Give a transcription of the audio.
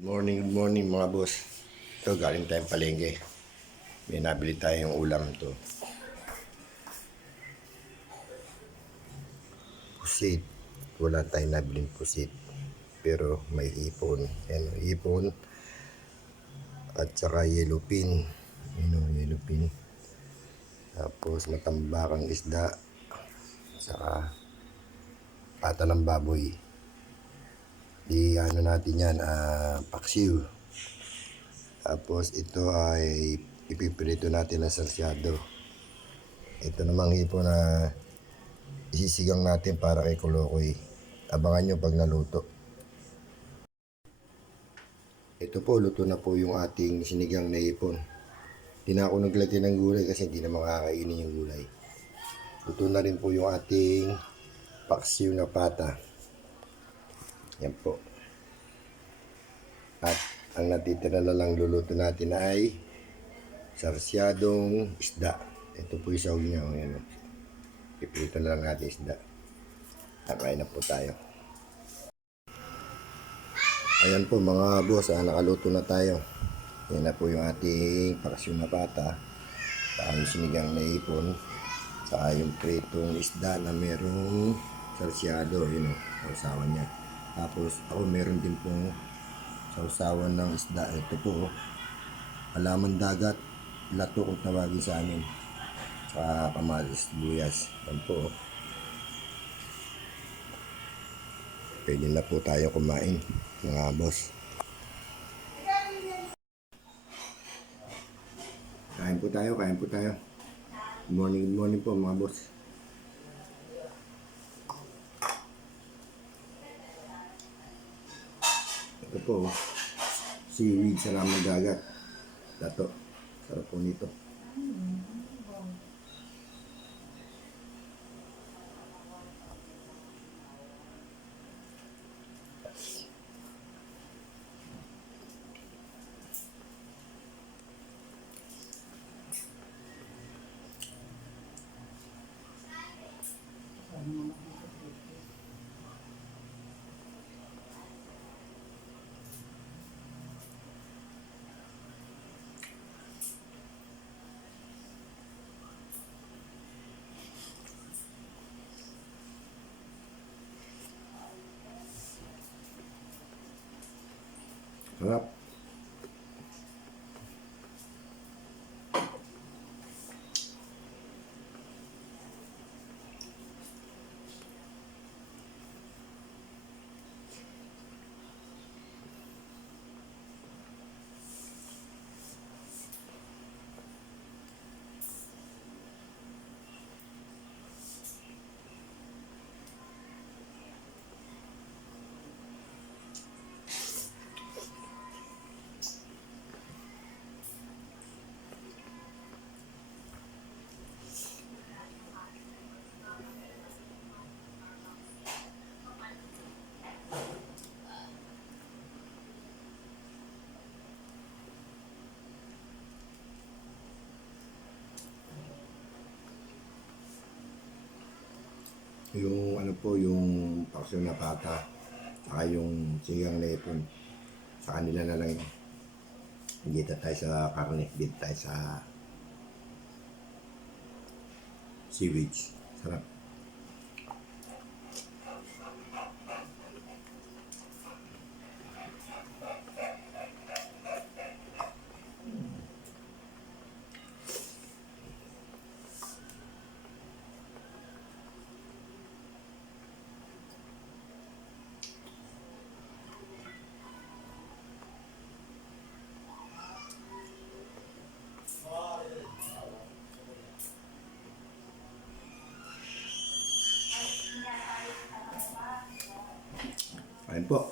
Good morning mga boss. Ito galing tayong palengke. May nabili tayong ulam to. Pusit. Wala tayong nabiling pusit. Pero may hipon. Yan, hipon. At saka yellow pin. Yellow pin. Tapos matambakang isda. Saka pata ng baboy. Ano natin yan, paksiw. Tapos ito ay ipipirito natin na sarsyado. Ito namang hipon na isisigang natin para kay Kolokoy. Abangan nyo pag naluto. Ito po, luto na po yung ating sinigang na hipon. Hindi na ako naglagay ng gulay kasi hindi na makakainin yung gulay. Luto na rin po yung ating paksiw na pata. Yan po. At ang natitira na lang luluto natin ay sarsyadong isda. Ito po yung sahog niya. Ayan. Pipirito na lang natin isda. Nakain na po tayo. Ayan po mga boss, nakaluto na tayo. Yan na po yung ating paksiw na pata. Saka yung sinigang na hipon. Saka yung pritong isda na merong sarsyado. Yun o, sausawan niya. Tapos ako meron din pong sausawan ng isda. Ito po, halaman dagat. Lato kung tawagin sa amin. Saka kamatis, buyas. Yan po. Pwede na po tayo kumain, mga boss. Kain po tayo. Good morning po mga boss. Ito po, seaweed sa laman dagat. Dato, sarap po nito. Sarap. Yung ano po, yung paksiw na pata, saka yung sinigang na hipon, sa kanila na lang yun. Hindi tayo sa karne, hindi tayo sa seaweed. Sarap. Ayun po.